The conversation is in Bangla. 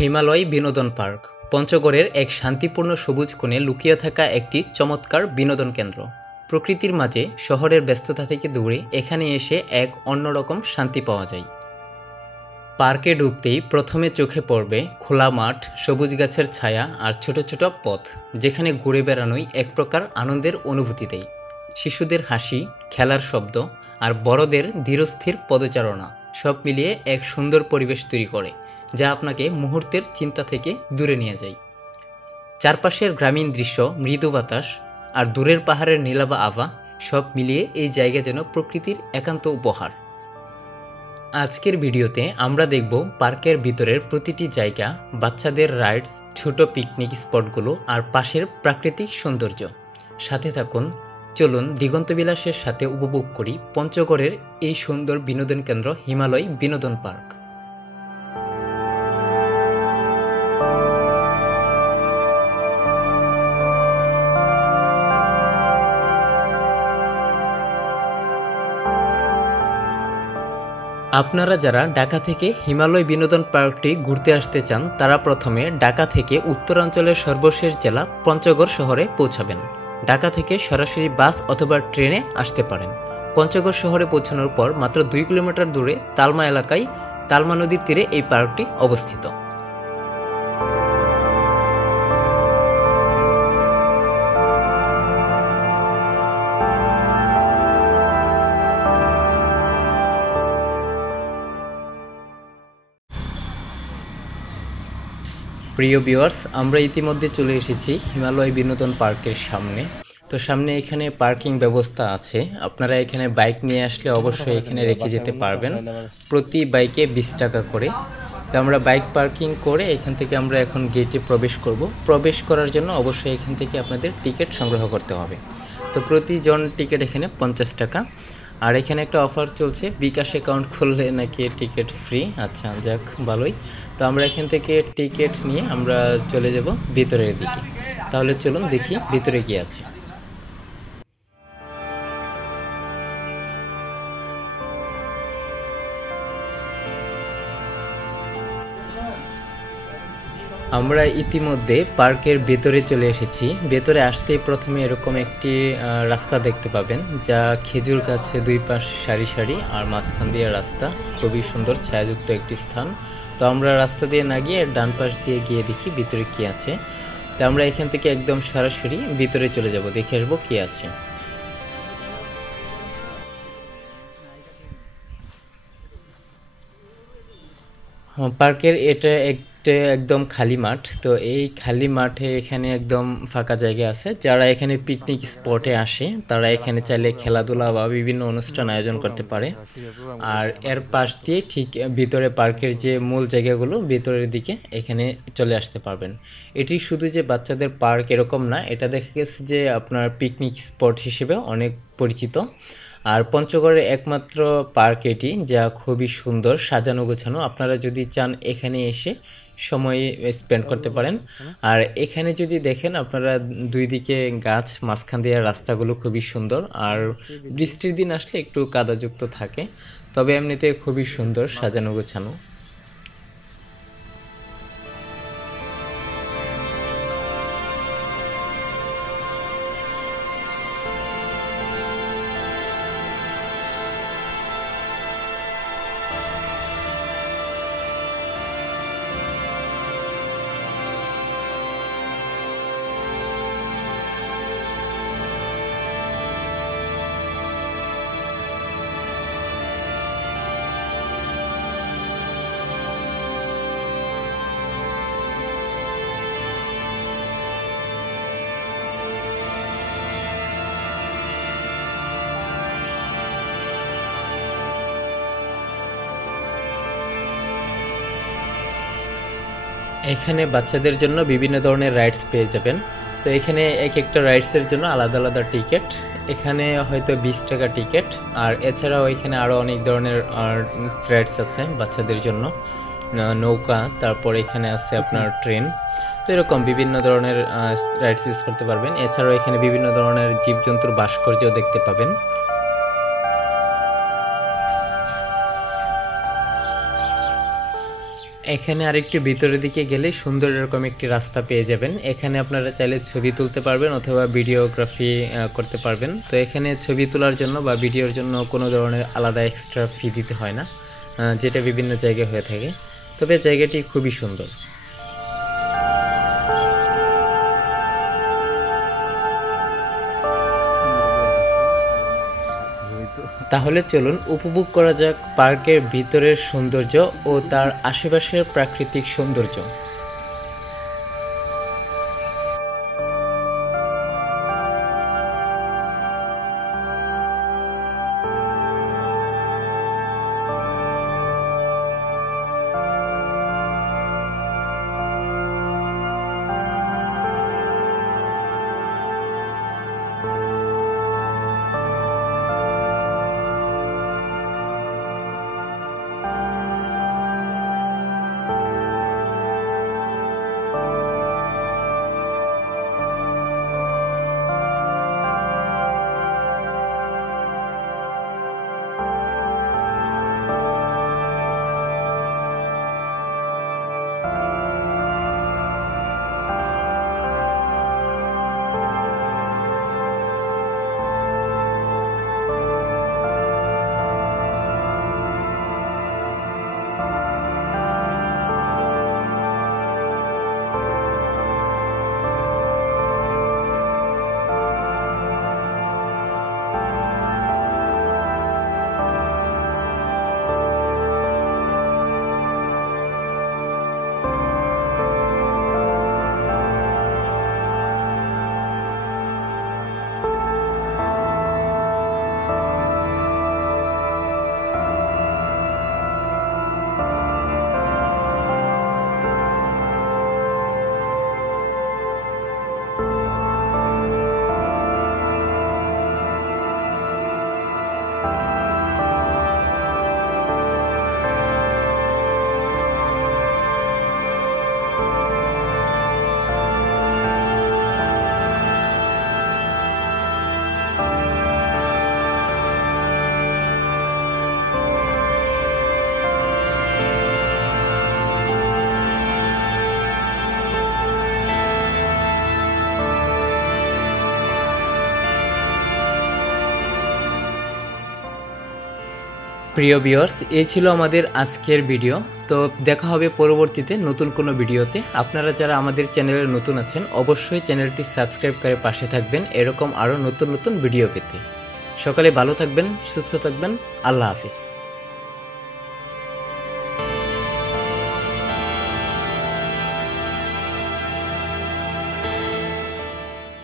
হিমালয় বিনোদন পার্ক পঞ্চগড়ের এক শান্তিপূর্ণ সবুজ কোণে লুকিয়ে থাকা একটি চমৎকার বিনোদন কেন্দ্র। প্রকৃতির মাঝে শহরের ব্যস্ততা থেকে দূরে এখানে এসে এক অন্যরকম শান্তি পাওয়া যায়। পার্কে ঢুকতেই প্রথমে চোখে পড়বে খোলা মাঠ, সবুজ গাছের ছায়া আর ছোট ছোট পথ, যেখানে ঘুরে বেড়ানোই এক প্রকার আনন্দের অনুভূতি দেয়। শিশুদের হাসি, খেলার শব্দ আর বড়দের ধীরস্থির পদচারণা সব মিলিয়ে এক সুন্দর পরিবেশ তৈরি করে, যা আপনাকে মুহূর্তের চিন্তা থেকে দূরে নিয়ে যায়। চারপাশের গ্রামীণ দৃশ্য, মৃদু বাতাস আর দূরের পাহাড়ের নীলাভ আভা সব মিলিয়ে এই জায়গা যেন প্রকৃতির একান্ত উপহার। আজকের ভিডিওতে আমরা দেখব পার্কের ভিতরের প্রতিটি জায়গা, বাচ্চাদের রাইডস, ছোট পিকনিক স্পটগুলো আর পাশের প্রাকৃতিক সৌন্দর্য। সাথে থাকুন, চলুন দিগন্তবিলাসের সাথে উপভোগ করি পঞ্চগড়ের এই সুন্দর বিনোদন কেন্দ্র হিমালয় বিনোদন পার্ক। আপনারা যারা ঢাকা থেকে হিমালয় বিনোদন পার্কটি ঘুরতে আসতে চান, তারা প্রথমে ঢাকা থেকে উত্তরাঞ্চলের সর্বশেষ জেলা পঞ্চগড় শহরে পৌঁছাবেন। ঢাকা থেকে সরাসরি বাস অথবা ট্রেনে আসতে পারেন। পঞ্চগড় শহরে পৌঁছানোর পর মাত্র 2 কিলোমিটার দূরে তালমা এলাকায় তালমা নদীর তীরে এই পার্কটি অবস্থিত। প্রিয় ভিউয়ার্স, আমরা ইতিমধ্যে চলে এসেছি হিমালয় বিনোদন পার্কের সামনে। তো সামনে এখানে পার্কিং ব্যবস্থা আছে। আপনারা এখানে বাইক নিয়ে আসলে অবশ্যই এখানে রেখে যেতে পারবেন, প্রতি বাইকে 20 টাকা করে। তো আমরা বাইক পার্কিং করে এখান থেকে আমরা এখন গেটে প্রবেশ করব। প্রবেশ করার জন্য অবশ্যই এখান থেকে আপনাদের টিকিট সংগ্রহ করতে হবে। তো প্রতিজন টিকিট এখানে 50 টাকা। আর এখানে একটা অফার চলছে, বিকাশ অ্যাকাউন্ট খুললে নাকি টিকিট ফ্রি। আচ্ছা, যাক, ভালোই। তো আমরা এখান থেকে টিকিট নিয়ে আমরা চলে যাব ভিতরের দিকে। তাহলে চলুন দেখি ভিতরে কি আছে। আমরা ইতিমধ্যে পার্কের ভেতরে চলে এসেছি। ভেতরে আসতেই প্রথমে এরকম একটি রাস্তা দেখতে পাবেন, যা খেজুর গাছে দুই পাশ সারি সারি আর মাঝখান দিয়ে রাস্তা। খুবই সুন্দর ছায়াযুক্ত একটি স্থান। তো আমরা রাস্তা দিয়ে না গিয়ে ডান পাশ দিয়ে গিয়ে দেখি ভিতরে কি আছে। তো আমরা এখান থেকে একদম সরাসরি ভিতরে চলে যাব, দেখে আসবো কি আছে। পার্কের এটা একটা একদম খালি মাঠ। তো এই খালি মাঠে এখানে একদম ফাঁকা জায়গা আছে। যারা এখানে পিকনিক স্পটে আসে তারা এখানে চাইলে খেলাধুলা বা বিভিন্ন অনুষ্ঠান আয়োজন করতে পারে। আর এর পাশ দিয়ে ঠিক ভিতরে পার্কের যে মূল জায়গাগুলো, ভিতরের দিকে এখানে চলে আসতে পারবেন। এটি শুধু যে বাচ্চাদের পার্ক এরকম না, এটা দেখা গেছে যে আপনার পিকনিক স্পট হিসেবে অনেক পরিচিত। আর পঞ্চগড়ের একমাত্র পার্ক এটি, যা খুবই সুন্দর সাজানো গোছানো। আপনারা যদি চান এখানে এসে সময় স্পেন্ড করতে পারেন। আর এখানে যদি দেখেন আপনারা, দুই দিকে গাছ, মাঝখান দিয়ে রাস্তাগুলো খুবই সুন্দর। আর বৃষ্টির দিন আসলে একটু কাদাযুক্ত থাকে, তবে এমনিতে খুবই সুন্দর সাজানো গোছানো। এখানে বাচ্চাদের জন্য বিভিন্ন ধরনের রাইডস পেয়ে যাবেন। তো এখানে এক একটা রাইডসের জন্য আলাদা আলাদা টিকিট। এখানে হয়তো 20 টাকা টিকিট। আর এছাড়াও এখানে আরও অনেক ধরনের রাইডস আছে বাচ্চাদের জন্য, নৌকা, তারপর এখানে আছে আপনার ট্রেন। তো এরকম বিভিন্ন ধরনের রাইডস ইউজ করতে পারবেন। এছাড়াও এখানে বিভিন্ন ধরনের জীবজন্তুর ভাস্কর্য দেখতে পাবেন। এখানে আরেকটু ভিতরের দিকে গেলে সুন্দর এরকম একটি রাস্তা পেয়ে যাবেন। এখানে আপনারা চাইলে ছবি তুলতে পারবেন অথবা ভিডিওগ্রাফি করতে পারবেন। তো এখানে ছবি তোলার জন্য বা ভিডিওর জন্য কোনো ধরনের আলাদা এক্সট্রা ফি দিতে হয় না, যেটা বিভিন্ন জায়গায় হয়ে থাকে। তবে জায়গাটি খুবই সুন্দর। তাহলে চলুন উপভোগ করা যাক পার্কের ভিতরের সৌন্দর্য ও তার আশেপাশের প্রাকৃতিক সৌন্দর্য। প্রিয় ভিউয়ার্স, এই ছিল আমাদের আজকের ভিডিও। তো দেখা হবে পরবর্তীতে নতুন কোনো ভিডিওতে। আপনারা যারা আমাদের চ্যানেলে নতুন আছেন অবশ্যই চ্যানেলটি সাবস্ক্রাইব করে পাশে থাকবেন এরকম আরও নতুন নতুন ভিডিও পেতে। সকালে ভালো থাকবেন, সুস্থ থাকবেন। আল্লাহ হাফিজ।